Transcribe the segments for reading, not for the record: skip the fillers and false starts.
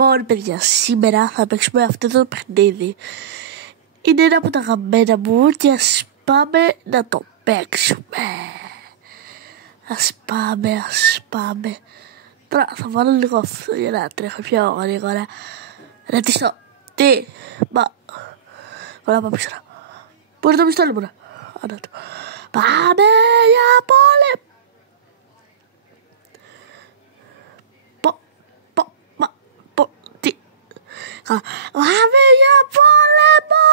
Λοιπόν, παιδιά, σήμερα θα παίξουμε αυτό το παιχνίδι. Είναι ένα από τα αγαπημένα μου και ας πάμε να το παίξουμε. Ας πάμε. Τώρα θα βάλω λίγο αυτό για να τρέχω πιο γρήγορα. Ρωτήσω, τι, πάμε πίσω. Μπορεί το πιστόλι μου να. Πάμε για πόλεμο. Πάμε για πόλεμο.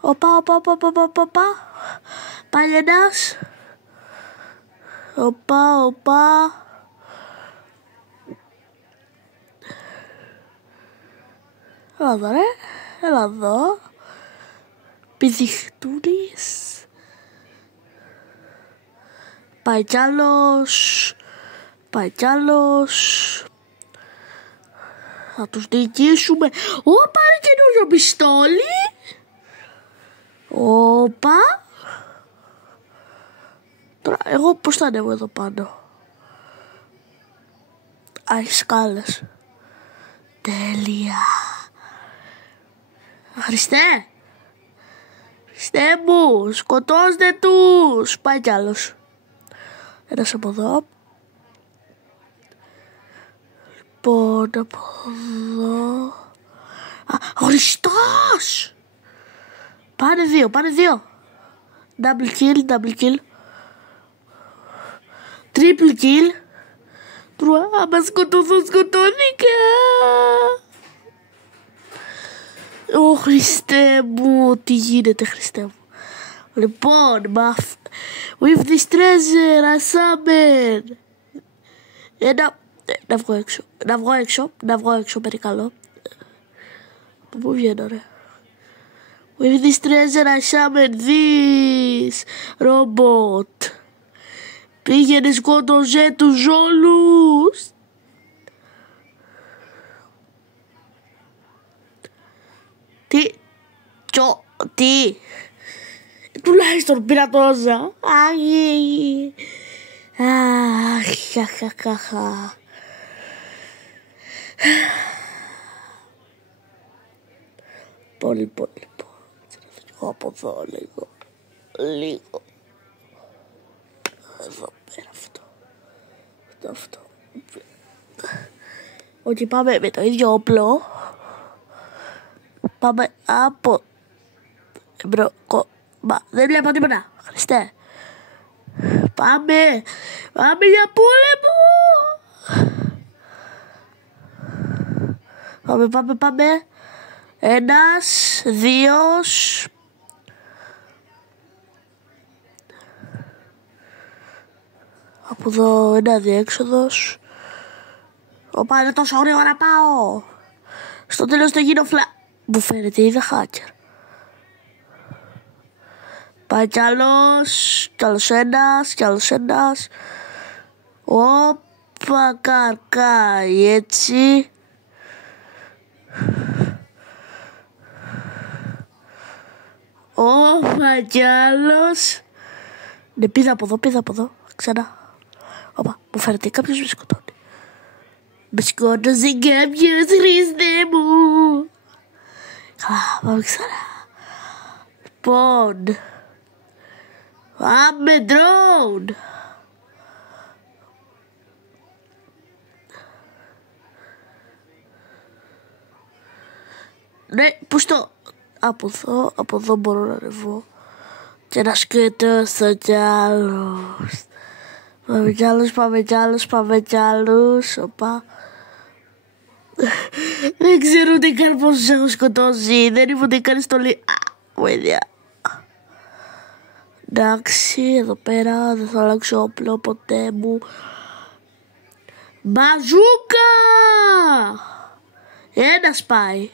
Οπα. Πάει ένας. Οπα. Έλα εδώ. Πηδηχτούνης. Πάει κι άλλος. Θα τους νικήσουμε. Πάρε καινούριο πιστόλι. Όπα. Τώρα εγώ πώς θα ανέβω εδώ πάνω? Έχει σκάλες. Τέλεια. Χριστέ μου, σκοτώστε τους. Πάει κι άλλος. Ένας από εδώ. Λοιπόν, από εδώ. Ο Χριστός. Πάνε δύο. Double kill. Triple kill. Άμα σκοτώθηκα. Ω Χριστέ μου, τι γίνεται Χριστέ μου. Λοιπόν, with this treasure I summon. Να βγω έξω περικαλώ. Από πού βγαίνω ρε? With this treasure I summon this robot. Πήγαινε σκότωσε τους όλους. Τι τουλάχιστον πήρα τόσα. Πολύ. Από εδώ λίγο. Εδώ πέρα αυτό. Όχι, πάμε με το ίδιο όπλο. Πάμε από δεν βλέπω τίποτα. Χριστέ. Πάμε για πόλεμο. Πάμε. Ένας, δύο. Από εδώ ένα διέξοδος. Είναι τόσο γρήγορα να πάω. Στο τέλος το γίνω Μου φαίνεται είδα hacker. Πάει κι άλλος ένας. Όπα καρκάει έτσι. Όπα κι άλλος. Ναι, πήδα από εδώ. Ξανά. Όπα, μου φαίνεται κάποιος με σκοτώνει. Με σκότωσε κάποιος, Χριστέ μου. Καλά, πάμε ξανά. Λοιπόν, πάμε drone. Ναι, πώς το... Από εδώ μπορώ να ανεβώ. Και να σκοτώσω κι άλλους. Πάμε κι άλλους. Οπα. Δεν ξέρω ούτε καν πόσους έχω σκοτώσει. Δεν ήμουν ούτε καν στολή. Βοήθεια. Εντάξει, εδώ πέρα δεν θα αλλάξω όπλο ποτέ μου. Μπαζούκα! Ένας πάει.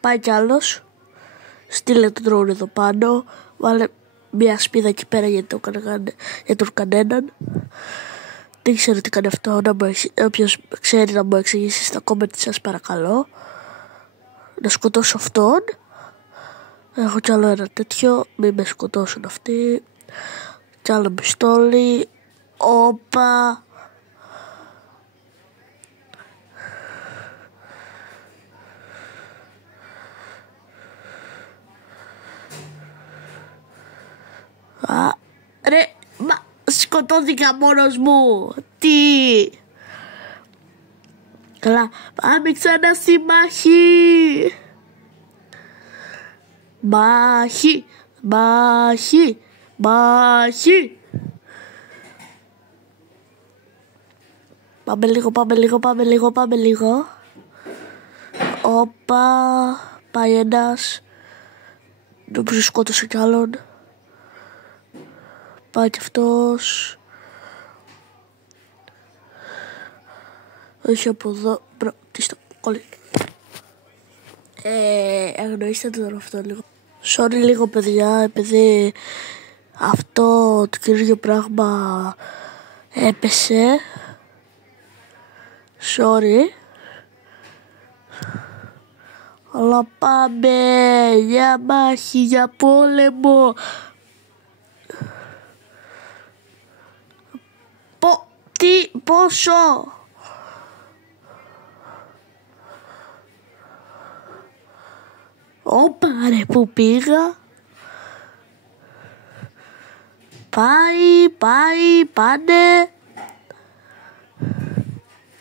Πάει κι άλλος. Στείλε τον drone εδώ πάνω. Βάλε μια σπίδα εκεί πέρα για τον κανέναν. Δεν ξέρω τι κάνει αυτό. Όποιος ξέρει να μου εξηγήσει στα comment σας παρακαλώ. να σκοτώσω αυτόν. Έχω κι άλλο ένα τέτοιο, μην με σκοτώσουν αυτοί. Κι άλλο πιστόλι. Όπα. Ρε, μα σκοτώθηκα μόνος μου. Τι. Καλά, πάμε ξανά στη μάχη. Μάχη, μάχη, μάχη. Πάμε λίγο. Όπα, πάει ένας. Νομίζω σκότωσε κι άλλον. Πάει κι αυτός. Όχι από εδώ. Τι στο κόλλη. Αγνοήστε τώρα αυτό λίγο. Sorry λίγο παιδιά, επειδή αυτό το καινούργιο πράγμα έπεσε. Sorry. Αλλά πάμε για μάχη, για πόλεμο. Πόσο. Όπα ρε, που πήγα. Πάνε.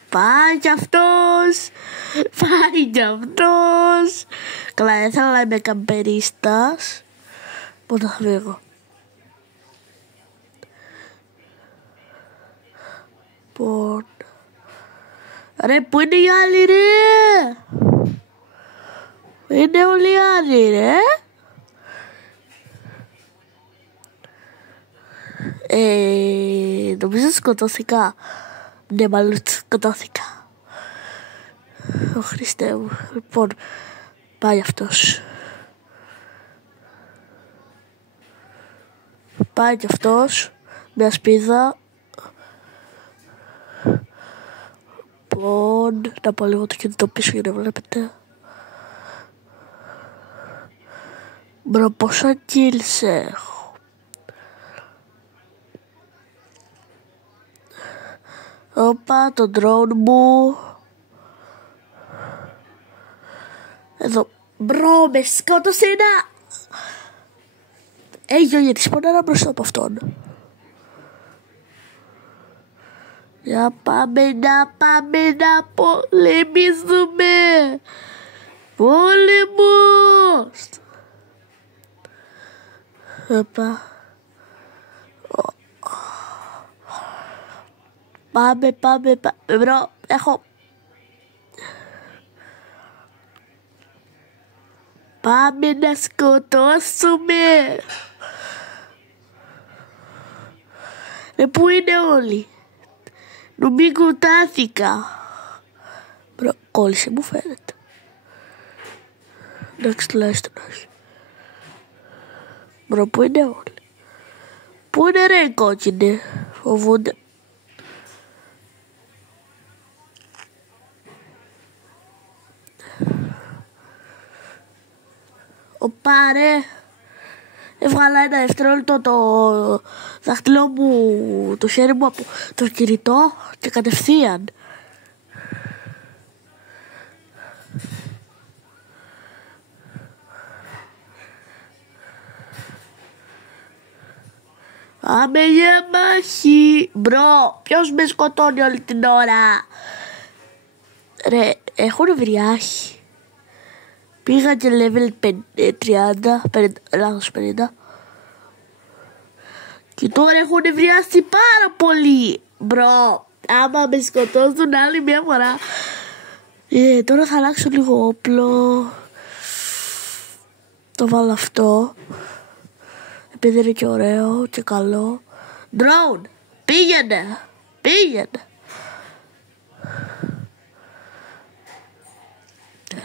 Πάει κι αυτός. Καλά, δεν θέλω να είμαι καμπερίστας. Πότε θα φύγω. Ρε, πού είναι οι άλλοι ρε. Είναι όλοι οι άλλοι ρε. Νομίζω σκοτώθηκα. Ναι, μάλλον σκοτώθηκα. Ω Χριστέ μου. Λοιπόν, πάει αυτός. Πάει κι αυτός. Μια σπίδα. Λοιπόν, να πω λίγο το κινητό πίσω για να βλέπετε. Μπρο, πόσα kills έχω. Όπα, το drone μου. Εδώ. Μπρο, με σκότωσε ένα. Γιατί σπονάρα μπροστά από αυτόν. Για πάμε να πολεμήσουμε. Πόλεμος. Όπα. Πάμε. Μπρο, έχω. Πάμε να σκοτώσουμε. Πού είναι όλοι. Νομίζω κουτάθηκα. Μπρο, κόλλησε μου φαίνεται. Εντάξει, τουλάχιστον όχι. Μπρο, πού είναι όλοι. Πού είναι ρε οι κόκκινοι. Φοβούνται. Οπα ρε. Έβγαλα ένα δευτερόλεπτο το δάχτυλό μου, το χέρι μου από το κινητό και κατευθείαν. Πάμε για μάχη. Μπρο, ποιος με σκοτώνει όλη την ώρα. Ρε, έχουν βριάχει. Πήγα και level 30, λάθος 50. Και τώρα έχουν ευριάσει πάρα πολύ. Μπρο, άμα με σκοτώσουν άλλη μια φορά. Τώρα θα αλλάξω λίγο όπλο. Το βάλω αυτό. Επειδή είναι και ωραίο και καλό. Drone, πήγαινε.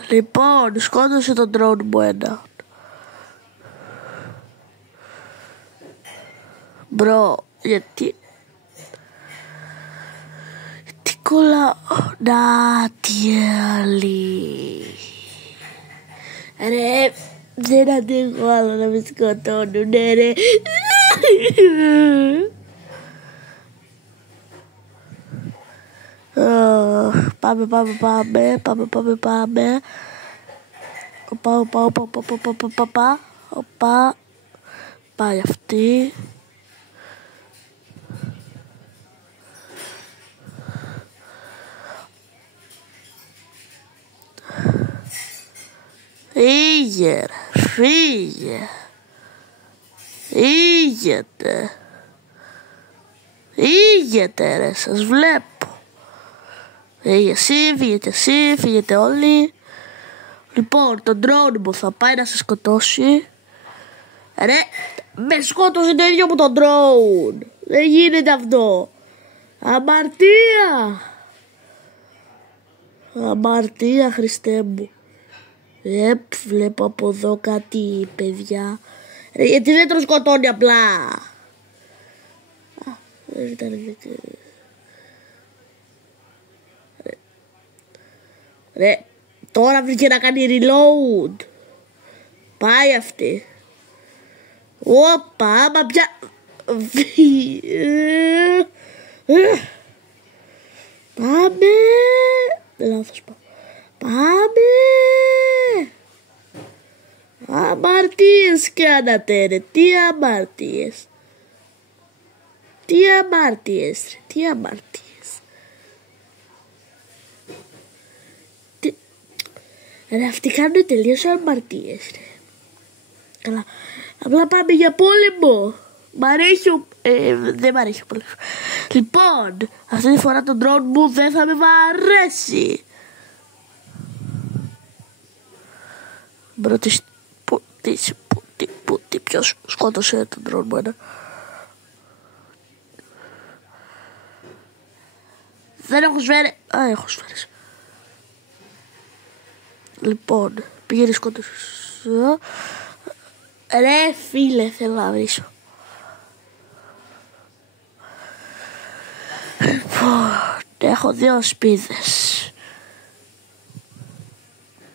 Λοιπόν, σκότωσε τον drone μου ένα. Μπρο, γιατί κολλάω. Να, τι άλλη. Ρε, δεν αντέχω άλλο να με σκοτώνουνε, ρε. Πάμε. Οπα. Πάει αυτή. Φύγε. Ήγεται ρε, σας βλέπω. Φύγετε όλοι. Λοιπόν, το drone μου θα πάει να σε σκοτώσει. Ρε, με σκότωσε το ίδιο μου το drone. Δεν γίνεται αυτό. Αμαρτία, Χριστέ μου. Βλέπω από εδώ κάτι παιδιά. Ρε, γιατί δεν τον σκοτώνει απλά. Δεν ήταν. Ρε, τώρα βρήκε να κάνει reload. Πάει αυτή. Όπα, άμα πια. Πάμε. Λάθος πάω. Πάμε. Αμαρτίες κάνατε ρε. Τι αμαρτίες ρε, αυτοί κάνουν τελείως αμαρτίες ρε. Καλά, απλά πάμε για πόλεμο. Δεν μ' αρέσει ο πόλεμος. Λοιπόν, αυτή τη φορά το drone μου δεν θα με βαρέσει. Ρωτήσει ποιος σκότωσε τον drone μου ένα. Δεν έχω σφαίρες. Έχω σφαίρες. Λοιπόν, πήγαινε σκότωσε. Ρε φίλε, θέλω να βρίσω. Λοιπόν, έχω 2 σπίδες.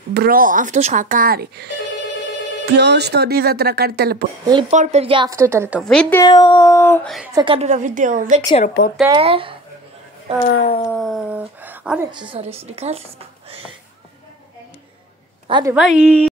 Μπρο, αυτός χακάρει. Ποιος τον είδατε να κάνει τελεπο. Λοιπόν παιδιά, αυτό ήταν το βίντεο. Θα κάνω ένα βίντεο δεν ξέρω πότε. Αν σας αρέσει, κάντε. Άντε, bye.